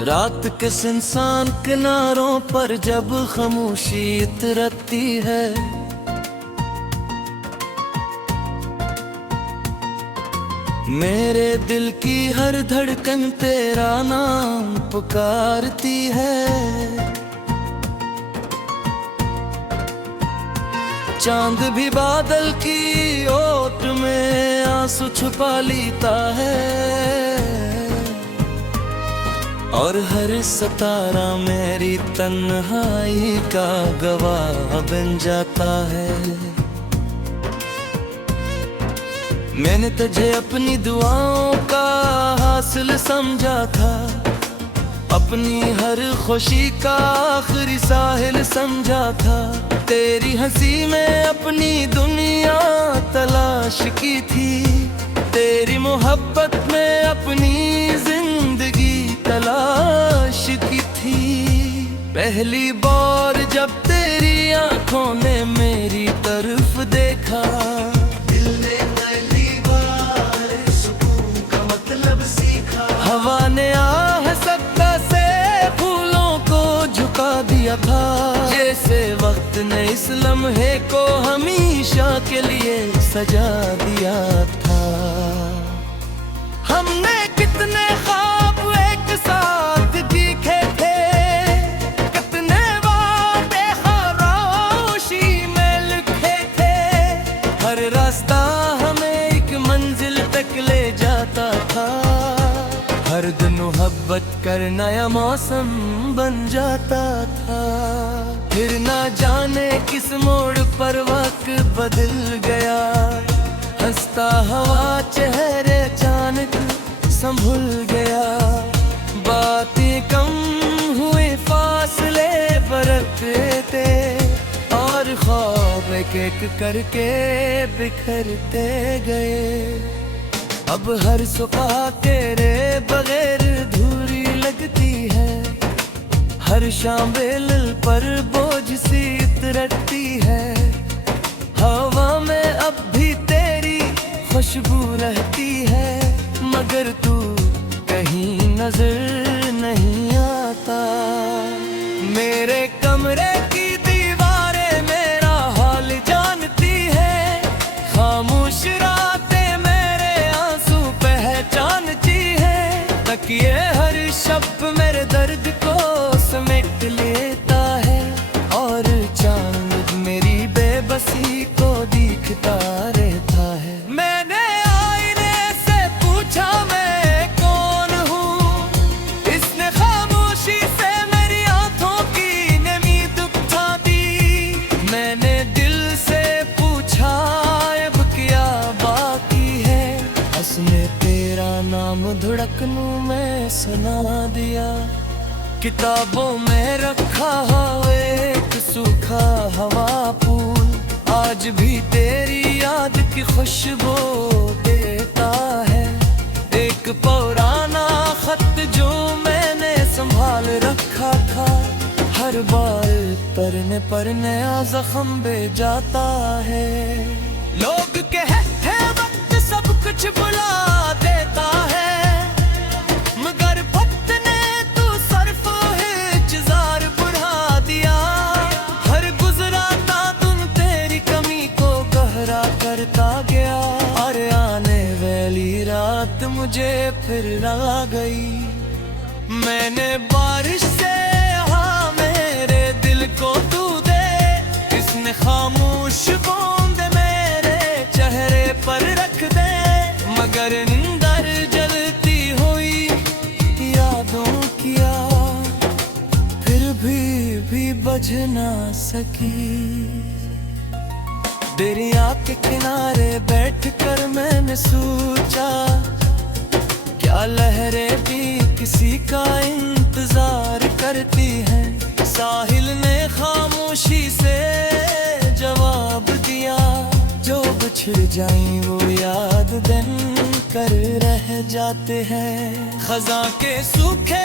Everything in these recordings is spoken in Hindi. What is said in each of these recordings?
रात के सुनसान किनारों पर जब खामोशी इतरती है, मेरे दिल की हर धड़कन तेरा नाम पुकारती है। चांद भी बादल की ओट में आंसू छुपा लेता है, और हर सितारा मेरी तन्हाई का गवाह बन जाता है। मैंने तुझे अपनी दुआओं का हासिल समझा था, अपनी हर खुशी का आखिरी साहिल समझा था। तेरी हंसी में अपनी दुनिया तलाश की थी, तेरी मोहब्बत में अपनी जिंदगी तलाश की थी। पहली बार जब तेरी आंखों ने मेरी तरफ देखा, दिल ने पहली बार सुकून का मतलब सीखा। हवा ने आहस्ता से फूलों को झुका दिया था, जैसे वक्त ने इस लम्हे को हमेशा के लिए सजा दिया था। हमने कितने ख्वाब एक साथ देखे थे, कितने वादे खामोशी में लिखे थे। हर रास्ता हमें एक मंजिल तक ले जाता था, हर दिन मोहब्बत कर नया मौसम बन जाता था। फिर ना जाने किस मोड़ पर वक्त बदल गया, हंसता हवा चेहरे अचानक संभल गया। बातें कम हुए, फासले बरकते, और ख्वाब एक एक करके बिखरते गए। अब हर सुबह तेरे बगैर अधूरी लगती है, हर शाम बेल पर बोझ सी उतरती है। हवा में अब भी तेरी खुशबू रहती है, मगर तू कहीं नजर नहीं आता। मेरे कमरे की दीवारें मेरा हाल जानती है, खामोश रातें मेरे आंसू पहचानती है। तकिए हर शब्द मेरे दर्द को समेट लेता है, और चांद मेरी बेबसी को दिखता रहता है। मैंने आईने से पूछा मैं कौन हूँ, इसने खामोशी से मेरी आंखों की नमी दुखा दी। मैंने दिल से पूछा अब क्या बाकी है, उसने तेरा नाम धड़कनों में सुना दिया। किताबों में रखा हुआ एक सूखा हवा फूल, आज भी तेरी याद की खुशबू देता है। एक पुराना खत जो मैंने संभाल रखा था, हर बार पढ़ने पर नया जख्म बे जाता है। लोग कहते हैं वक्त सब कुछ बुला देता है, मगर वक्त ने तू सर्फ इंतजार बढ़ा दिया। हर गुजराता तुम तेरी कमी को गहरा करता गया, और आने वाली रात मुझे फिर आ गई। मैंने बारिश से हाँ मेरे दिल को तू दे, इसने खामोश बूंद मेरे चेहरे पर रख दे। मगर नींदर जलती हुई यादों की आग फिर भी बज ना सकी। दरिया के किनारे बैठकर मैंने सोचा, क्या लहरें भी किसी का इंतजार करती हैं। साहिल ने खामोशी से जवाब दिया, जो बिछड़ जाएं वो याद दिन कर रह जाते हैं। खज़ां के सूखे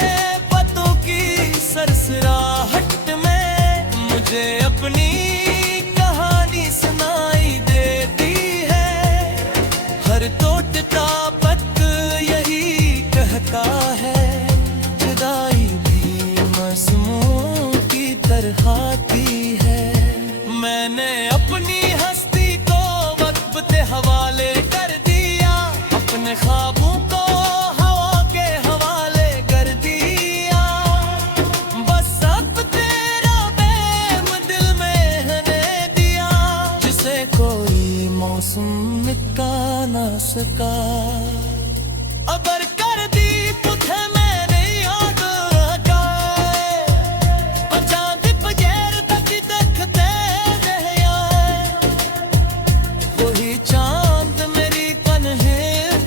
पत्तों की सरसराहट में मुझे अपनी कहानी सुनाई देती है। हर टोटता पत्त यही कहता है, जुदाई कोई मौसम मिटा ना सका। अगर कर दी तुझे मैंने याद आए, चांद बगैर तक देखते रह आए। वही चांद मेरी कन्हे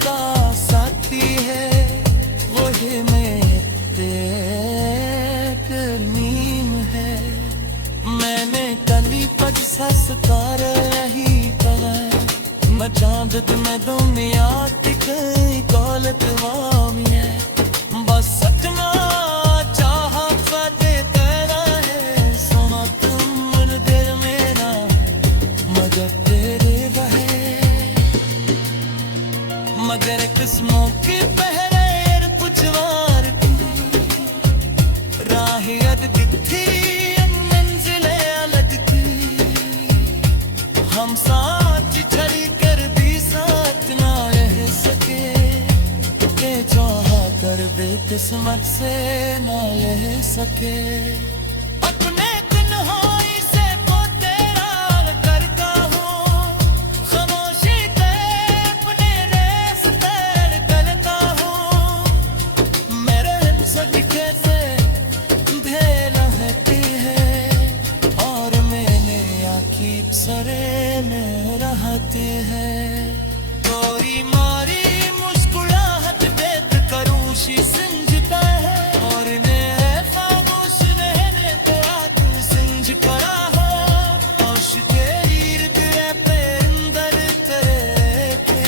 का साथी है, वही में तेरे नीम है। मैंने कली पग सस्तार ही कला, मैं चांद में दुनिया कई कौलत वामी है। बस सजना चाह पदे तेरा है, सोना तुम दिल मेरा मगर तेरे रहे। मगर किस्मों की पहरे पुछवार राही अद थी, मंजिले अलग थी। हम साथ छड़ी कर भी साथ ना रह सके, के चाहा कर भी किस्मत से ना रह सके। अपने तन्हाई से को तेरा करता हूँ, खामोशी के अपने रास्ते निकलता हूँ। मेरे इन सदके से भेड़ रहती है, और मैंने आँखी सरे में रहती है। तोरी मारी मुस्कुराहट देख करूशी समझता है, और मैं खामोश रहने तेरा तू समझ करा हो। होश तेरी तेरे अंदर तेरे के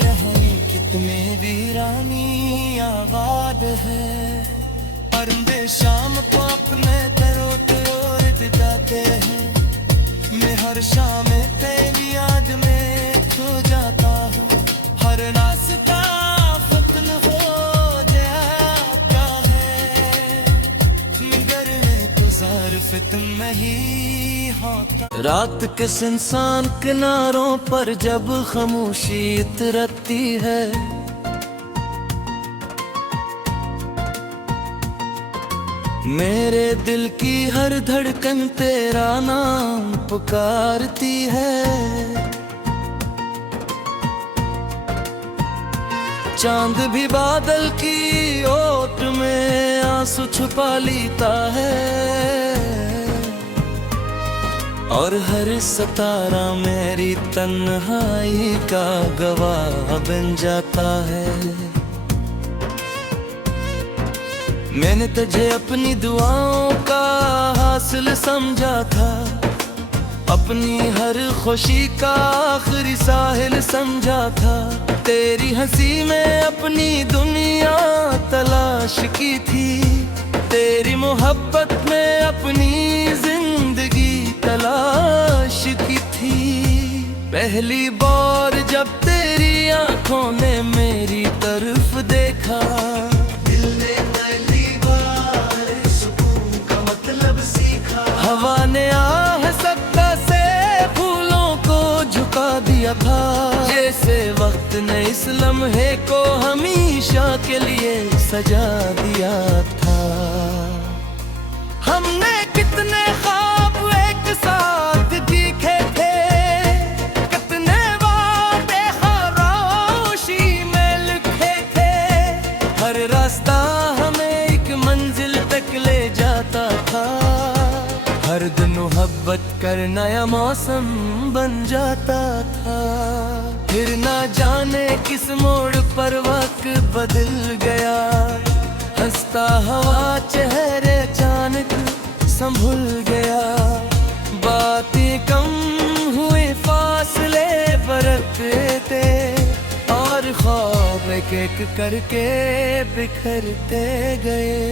रही कितने वीरानी आबाद है। परिंदे शाम को अपने तरो तोर दिखाते हैं, मैं हर शाम तेरी याद में खो जाता हूँ। हर रास्ता फतन हो जाता है, मगर गुजार फितन नहीं होता। रात के सुनसान किनारों पर जब खामोशी उतरती है, मेरे दिल की हर धड़कन तेरा नाम पुकारती है। चांद भी बादल की ओट में आंसू छुपा लेता है, और हर सितारा मेरी तन्हाई का गवाह बन जाता है। मैंने तुझे अपनी दुआओं का हासिल समझा था, अपनी हर खुशी का आखिरी साहिल समझा था। तेरी हंसी में अपनी दुनिया तलाश की थी, तेरी मोहब्बत में अपनी जिंदगी तलाश की थी। पहली बार जब तेरी आंखों ने मेरी तरफ देखा, हवा ने आह सकता से फूलों को झुका दिया था। जैसे वक्त ने इस लम्हे को हमेशा के लिए सजा दिया था। हमने कितने ख्वाब एक साथ देखे थे, कितने वादे खामोशी में लिखे थे। हर रास्ता हमें एक मंजिल तक ले जाता था, हर दिन मोहब्बत कर नया मौसम बन जाता था। फिर ना जाने किस मोड़ पर वक्त बदल गया, हंसता हवा चेहरे अचानक संभल गया। बातें कम हुए, फासले बरतते थे, और ख्वाब एक एक करके बिखरते गए।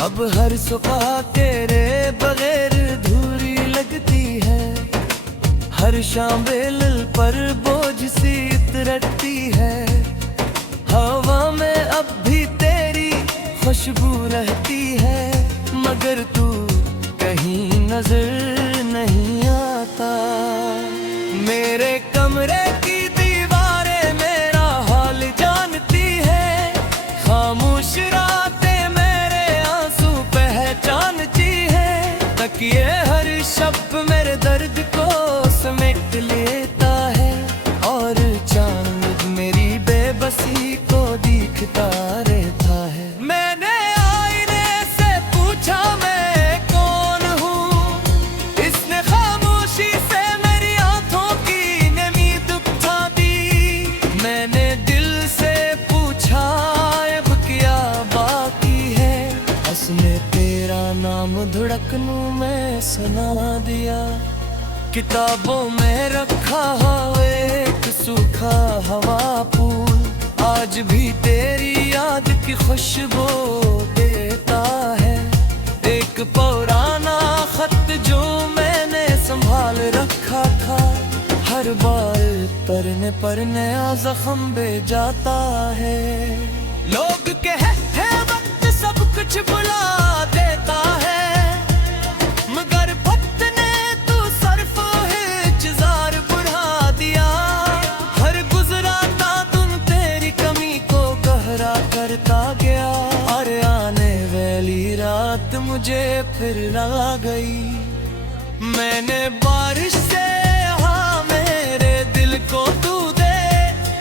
अब हर सुबह तेरे बगैर धूरी लगती है, हर शाम बेल पर बोझ सी उतरती है। हवा में अब भी तेरी खुशबू रहती है, मगर तू कहीं नजर नहीं आता। मेरे कमरे की दीवारें मेरा हाल जानती है, खामोश रातें मेरे आंसू पहचानती है। तकिए हर शब्द मेरे दर्द को समेट लेता है और चांद मेरी बेबसी को दिखता रहता है। मैंने आईने से पूछा मैं कौन हूँ, इसने खामोशी से मेरी आंखों की नमी दुखा दी। मैंने दिल से पूछा अब क्या बाकी है, उसने तेरा नाम धड़कनों में सुना दिया। किताबों में रखा हो एक सूखा हवा फूल, आज भी तेरी याद की खुशबू देता है। एक पुराना खत जो मैंने संभाल रखा था, हर बार पढ़ने पर नया जख्म बे जाता है। लोग कहते हैं वक्त सब कुछ बुला देता है, मगर वक्त ने तू सरफ इंतजार बढ़ा दिया। हर गुजराता तुम तेरी कमी को गहरा करता गया, और आने वाली रात मुझे फिर ला गई। मैंने बारिश से हाँ मेरे दिल को तू दे,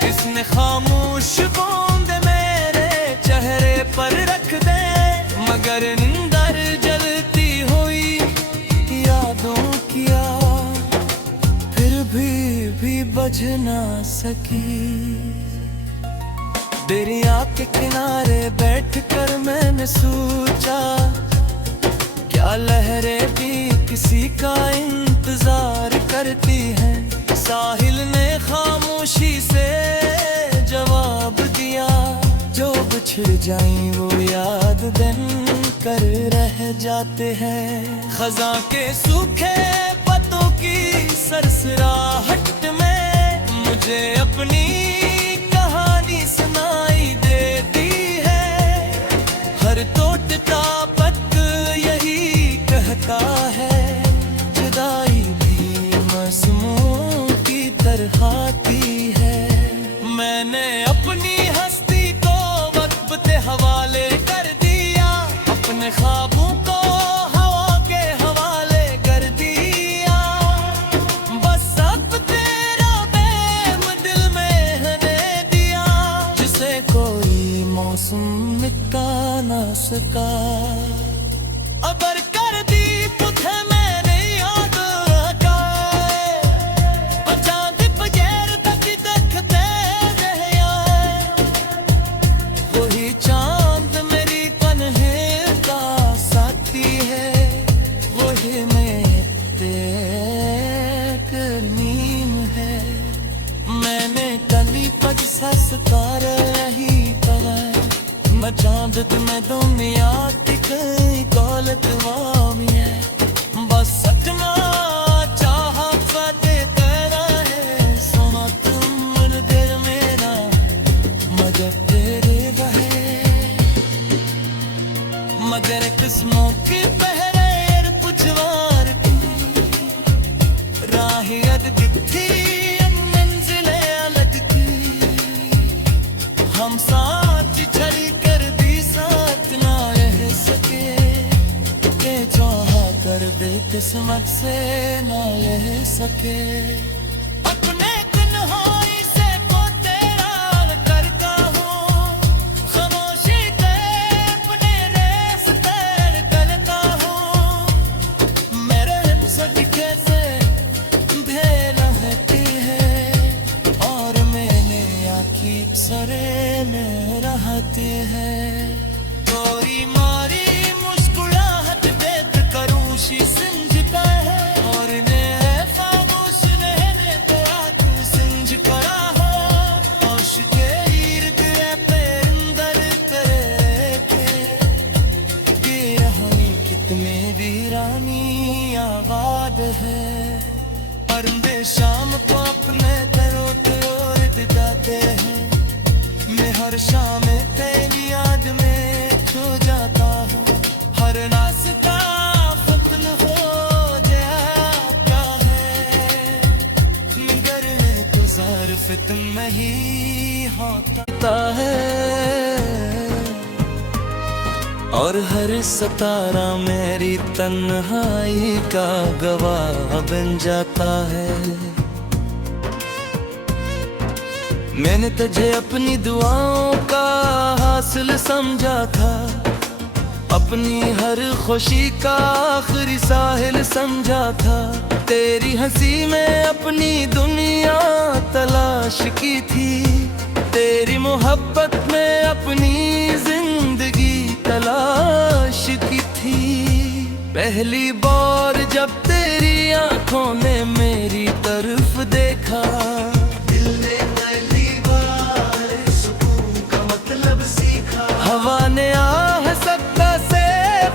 इसने खामोश बूंद मेरे चेहरे पर रख दे, मगर नींदर जलती हुई यादों की आग फिर भी बज ना सकी। दरिया के किनारे बैठकर मैंने सोचा, क्या लहरें भी किसी का इंतजार करती हैं। साहिल ने खामोशी से जवाब दिया, जो बिछड़ जाएं वो याद दिन कर रह जाते हैं। खज़ां के सूखे पत्तों की सरसराहट में मुझे अपनी कहानी सुनाई देती है। हर टूटता पत्त यही कहता है, जुदाई भी मासूमों की तरह आती है। मैंने अपनी हस्ती को वक्त के हवाले कर दिया, अपने ख्वाबों को हवा के हवाले कर दिया। बस अब तेरा प्रेम दिल में रहने दिया, जिसे कोई मौसम मिटा ना सका। अबर कर दी पुथे मैंने याद रखा, चांद बगैर तक देखते रह आए। वही चांद मेरी पन्हे का साथी है, वही मेरे नीम है। मैंने कली पग सस्तार रही पर मैं चांद में दुनिया कई दौलत वामी है। बस सजना चाह फते तेरा है, सोना तुम दिल मेरा मगर तेरे रहे। मगर किस्मों की पहरे पुछवार राही अद थी, मंजिले अलग थी। हम साथ चल कर भी साथ ना रह सके, के चाहा कर दे किस्मत से ना रह सके। अपने तन्हाई से को तेरा करता हूँ, खामोशी के अपने रास्ते निकलता हूँ। मेरे सदके से भेल रहती है, और मैंने आखी सरे में रहती है। कोई मारी मुस्कुराहट देख करूशी समझता है, और मैं खामोश रहने तो तू समझ करा हो। होश के इर्द अंदर तेरे के रही कितने वीरानी आबाद है। परिंदे शाम को अपने तरो तोड़ जाते हैं, मैं हर शाम तेरी याद में खो जाता हूँ। हर रास्ता फतन हो जाता है, मगर तो ज़र्फ़ तुम में ही होता है। और हर सितारा मेरी तन्हाई का गवाह बन जाता है। मैंने तुझे अपनी दुआओं का हासिल समझा था, अपनी हर खुशी का आखिरी साहिल समझा था। तेरी हंसी में अपनी दुनिया तलाश की थी, तेरी मोहब्बत में अपनी जिंदगी तलाश की थी। पहली बार जब तेरी आंखों ने मेरी तरफ देखा, दिल ने पहली बार सुकून का मतलब सीखा। हवा ने आह सकता से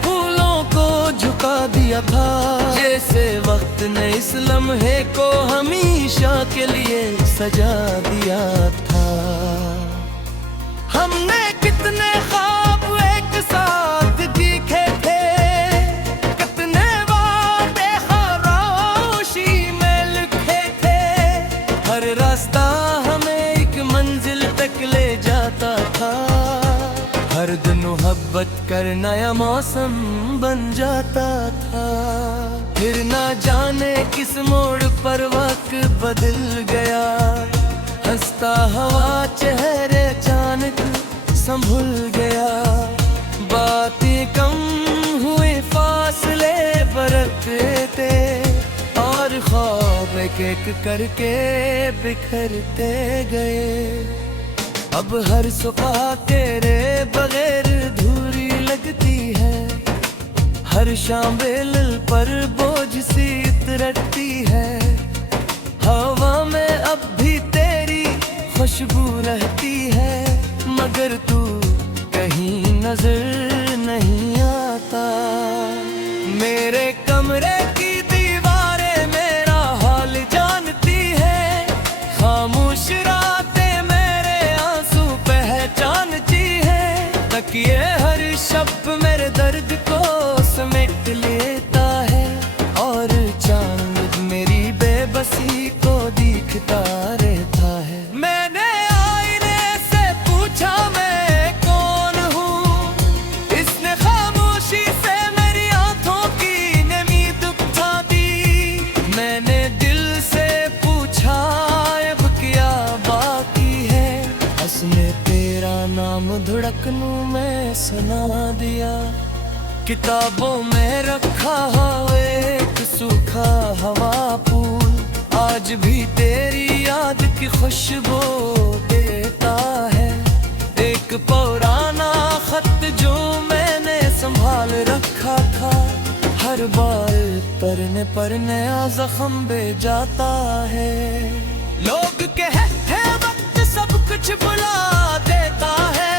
फूलों को झुका दिया था, जैसे वक्त ने इस लम्हे को हमेशा के लिए सजा दिया था। हमने कितने ख्वाब एक साथ देखे थे, कितने वादे खामोशी में लिखे थे। हर रास्ता हमें एक मंजिल तक ले जाता था, हर दिन मोहब्बत कर नया मौसम बन जाता था। फिर ना जाने किस मोड़ पर वक्त बदल गया, हंसता हवा चेहरे अचानक संभल गया। बातें कम हुए, फासले बढ़ते थे, और ख्वाब एक एक करके बिखरते गए। अब हर सुबह तेरे बगैर अधूरी लगती है, हर शाम बेल पर बोझ सी उतरती है। हवा में अब भी तेरी खुशबू रहती है, मगर तू कहीं नजर नहीं आता। मेरे कमरे की दीवारें मेरा हाल जानती है, खामोश रातें मेरे आंसू पहचानती है। तकिए हर शब्द मेरे दर्द को समेट लेता है, और चांद मेरी बेबसी को दिखता रहता है। मैंने आईने से पूछा मैं कौन हूँ, इसने खामोशी से मेरी आंखों की नमी दुखा दी। मैंने दिल से पूछा अब क्या बाकी है, उसने तेरा नाम धड़कनों में सुना दिया। किताबों में रखा हुआ एक सूखा हवा फूल, आज भी तेरी याद की खुशबू देता है। एक पुराना खत जो मैंने संभाल रखा था, हर बार पढ़ने पर नया जख्म बे जाता है। लोग कहते हैं वक्त सब कुछ बुला देता है,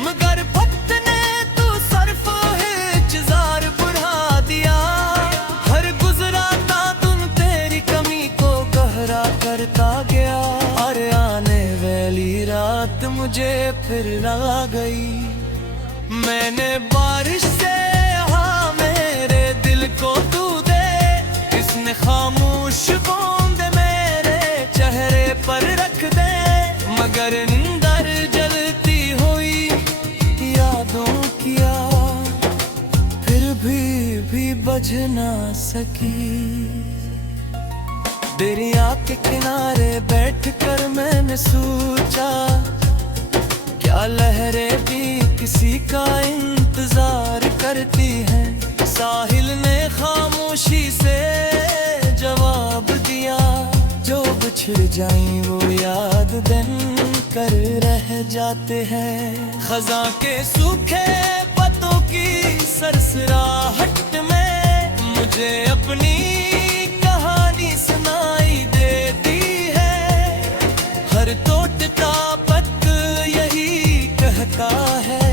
मगर वक्त ने तू सरफ इंतजार बढ़ा दिया। हर गुजराता तुम तेरी कमी को गहरा करता गया, और आने वाली रात मुझे फिर लगा गई। मैंने बारिश से हाँ मेरे दिल को तू दे, इसने खामोश बूंद मेरे चेहरे पर रख दे। मगर अंदर जलती हुई यादों की आग फिर भी बज ना सकी। दरिया के किनारे बैठकर मैंने सोचा, क्या लहरें भी किसी का इंतजार करती हैं। साहिल ने खामोशी से जवाब दिया, जो बिछड़ जाएं वो याद दिन कर रह जाते हैं। खजा के सूखे पत्तों की सरसराहट में मुझे अपनी कहानी सुनाई देती है। हर टूटता पत्त यही कहता है,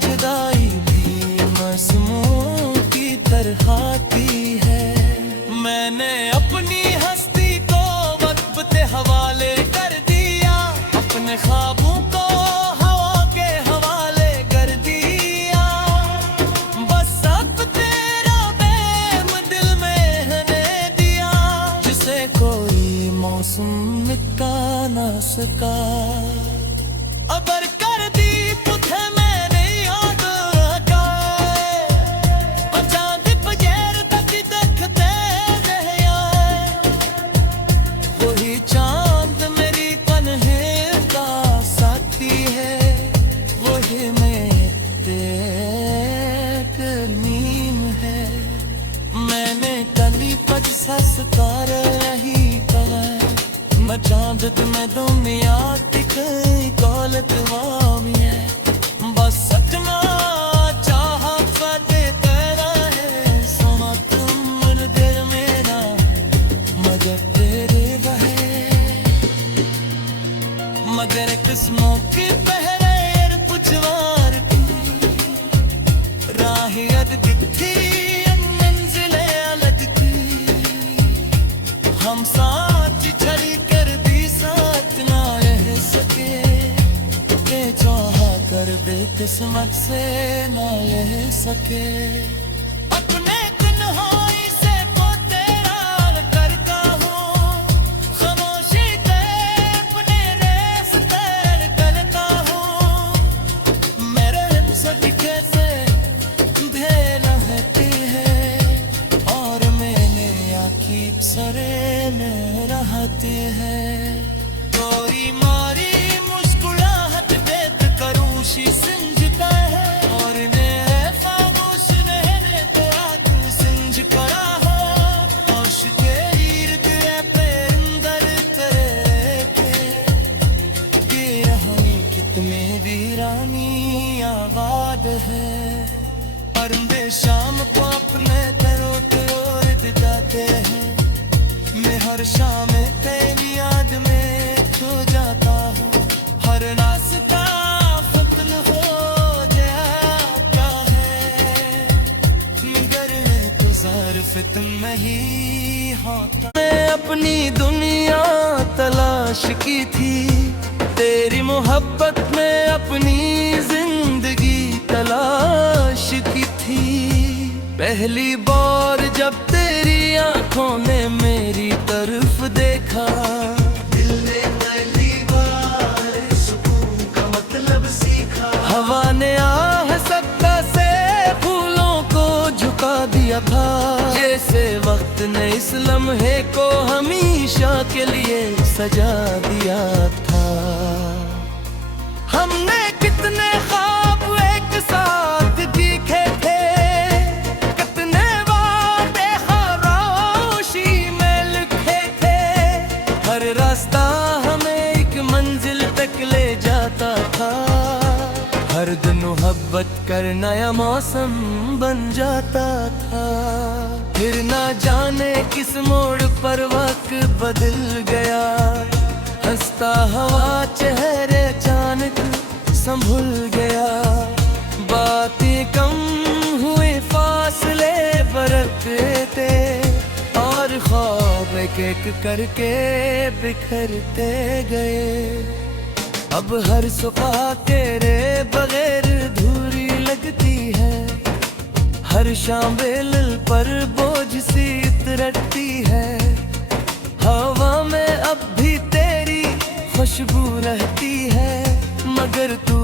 जुदाई भी मासूमों की तरह आती है। मैंने अपनी हस्ती को वक्त पे हवाले कर दिया, अपने ख्वाबों को हवा के हवाले कर दिया। बस अब तेरा प्रेम दिल में रहने दिया, जिसे कोई मौसम मिटा ना सका। अगर कर दी तुझे मैंने याद नहीं मैं चांद में दुनिया तिक दौलत वामी है बस सजना चाह कदे तेरा है सोना तुम दिल मेरा मगर तेरे रहे मगर किस्मों की पहले पुछवार राहियत दिखी मंजिले अलग थी हम साथ छड़ी कर भी साथ ना रह सके के चाहा कर दे किस्मत से ना रह सके अपने तन्हाई से को तेरा करता हूँ खामोशी ते अपने रास्ते करता हूँ मेरे सदके से सरे में रहते हैं कोई मारी मुस्कुराहट देत करूशी समझता है और मैं खामोश रहने तेरा तू समझ करा हो होश तेरी तेरे पैर तेरे के ये रहानी कितने वीरानी आबाद है परिंदे शाम को अपने तरो जाते हैं मैं हर शाम तेरी याद में खो जाता हूँ हर रास्ता फतन हो जाता है मगर गुजार फितन में ही होता मैं अपनी दुनिया तलाश की थी तेरी मोहब्बत में अपनी जिंदगी तलाश की थी पहली बार जब तेरी आंखों ने मेरी तरफ देखा दिल ने पहली बार सुकून का मतलब सीखा हवा ने आह सत्ता से फूलों को झुका दिया था जैसे वक्त ने इस लम्हे को हमेशा के लिए सजा दिया था हमने कितने ख्वाब एक साथ देखे थे रास्ता हमें एक मंजिल तक ले जाता था हर दिन मोहब्बत कर नया मौसम बन जाता था फिर ना जाने किस मोड़ पर वक्त बदल गया हंसता हवा चेहरे अचानक संभल गया बातें कम हुए फासले बरकते और ख्वाब एक एक करके बिखरते गए अब हर सुबह तेरे बगैर धूरी लगती है हर शाम बेलल पर बोझ सी उतरती है हवा में अब भी तेरी खुशबू रहती है मगर तू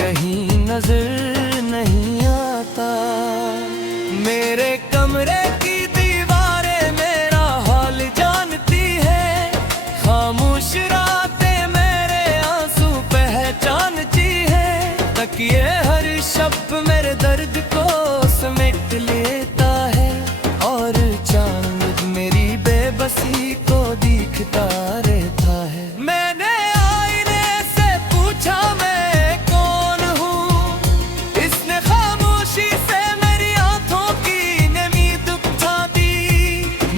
कहीं नजर नहीं आता मेरे कमरे की दीवारें मेरा हाल जानती है खामोश रातें मेरे आंसू पहचानती है तकिए हर शब्द मेरे दर्द को समेट लेता है और चांद मेरी बेबसी को दिखता रहता है मैंने आईने से पूछा मैं कौन हूँ इसने खामोशी से मेरी आंखों की नमी दुखा दी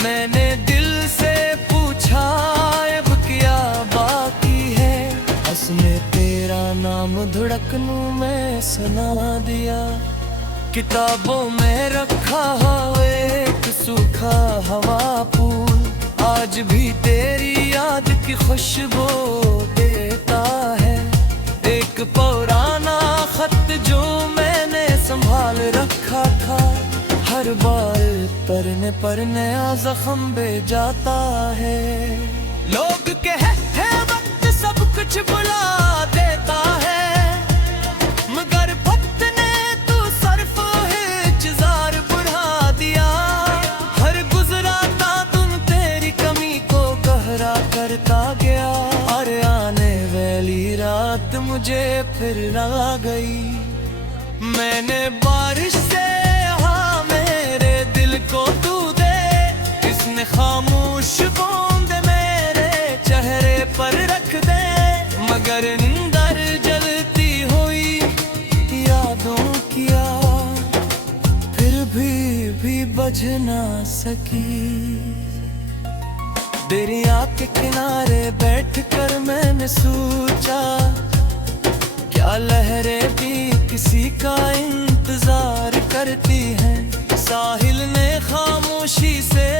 मैंने दिल से पूछा अब क्या बाकी है उसने तेरा नाम धड़कनों में सुना दिया किताबों में रखा हुआ एक सूखा हवा फूल आज भी तेरी याद की खुशबू देता है एक पुराना खत जो मैंने संभाल रखा था हर बार पढ़ने पर नया जख्म बे जाता है लोग कहते वक्त सब कुछ बुला देता है मगर वक्त ने तू सर्फ इंतजार बढ़ा दिया हर गुजराता तुम तेरी कमी को गहरा करता गया और आने वाली रात मुझे फिर आ गई मैंने बारिश से हाँ मेरे दिल को तू दे इसने खामोश कुछ बूंद मेरे चेहरे पर रख दे, मगर नींदर जलती हुई यादों की आग फिर भी बज ना सकी। दरिया के किनारे बैठकर मैंने सोचा, क्या लहरें भी किसी का इंतजार करती हैं। साहिल ने खामोशी से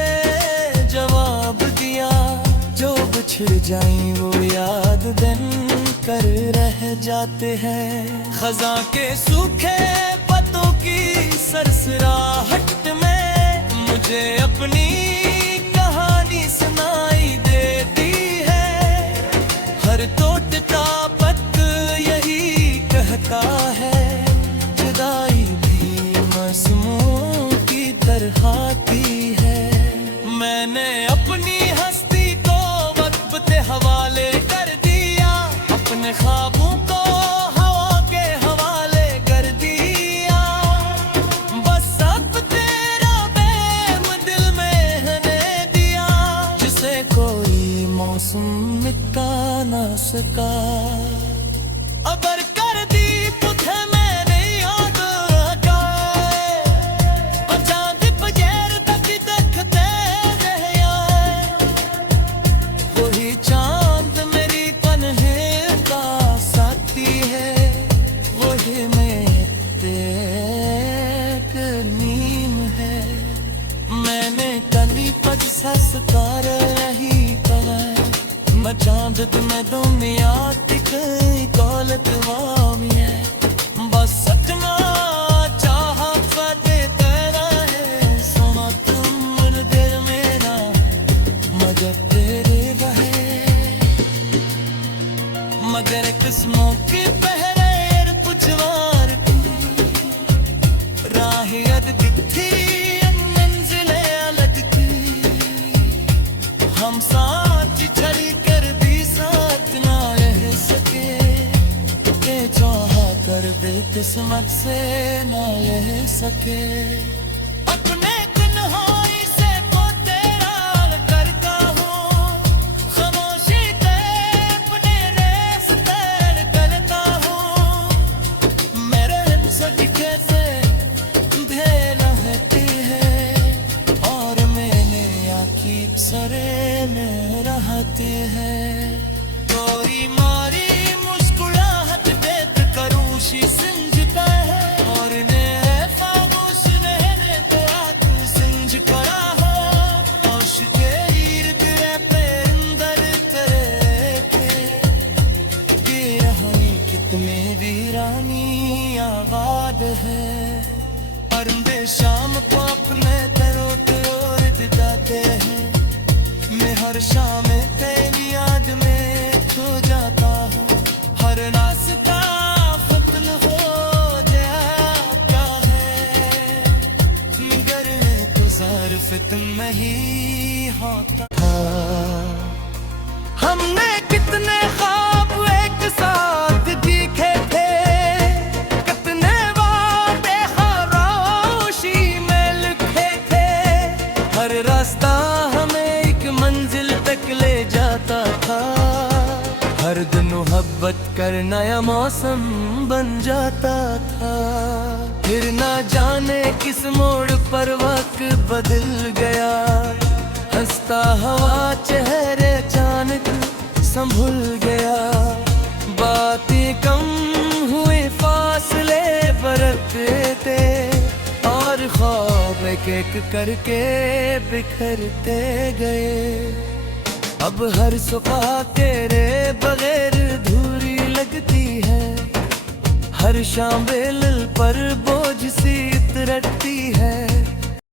जवाब दिया, जो बिछड़ जाई वो याद दिन कर रह जाते हैं। खज़ां के सूखे पत्तों की सरसराहट में मुझे अपनी कहानी सुनाई देती है। हर टूटता पत्त यही कहता है, जुदाई भी मौसमों की तरह आती है। मैंने अपनी हस्ती को वक्त पे हवाले कर दिया, अपने ख्वाबों को हवा के हवाले कर दिया। बस अब तेरा प्रेम दिल में रहने दिया, जिसे कोई मौसम मिटा ना सका। अबर कर दी तुझे मैंने याद आए, और चांद बगैर तक देखते रह आए। वही चांद मेरी पन्हे का साथी है, वही मेरे नीम है। मैंने कली पद सस्तार नहीं पवाए, मैं चांद में दुनिया तिकई दौलत वामी है। बस सजना चाह फते तेरा है, सोना तुम दिल मेरा मगर तेरे रहे। मगर किस्मों की पहरे पुछवार राही अद थी मंजिले अलग थी। हम साथ छड़ी कर भी साथ ना रह सके, के चाहा कर दे किस्मत से ना रह सके। अपने तन्हाई से को तेरा करता हूँ, खामोशी के अपने रास्ते करता हूँ। मेरे इन सदके से भेड़ रहती है, और मैंने आँखी सरे में रहती है। तोरी मारी मुस्कुराहट देख करूशी सिंजता है, और ने खामोश रहने तो आँख सिंज करा हो। होश के इर्द पे अंदर तेरे थे, ये यहाँ कितने वीरानी आबाद है। परिंदे शाम को अपने तरों ओर दिखाते हैं, मैं हर शाम तेरी याद में खो जाता हूँ। हर रास्ता फतन हो जाता है, मगर गुज़ार फितन नहीं होता था। हमने कितने ख्वाब एक साथ देखे थे, कितने वादे खामोशी में लिखे थे। हर रास्ता हमें एक मंजिल तक ले जाता था, हर दिन मोहब्बत कर नया मौसम बन जाता था। फिर ना जाने किस मोड़ पर वक्त बदल गया, हंसता हवा चेहरे अचानक संभल गया। बातें कम हुए फासले बरतते थे, और ख्वाब एक एक करके बिखरते गए। अब हर सुबह तेरे बगैर अधूरी लगती है, हर शाम बेल पर बोझ सी उतरती है।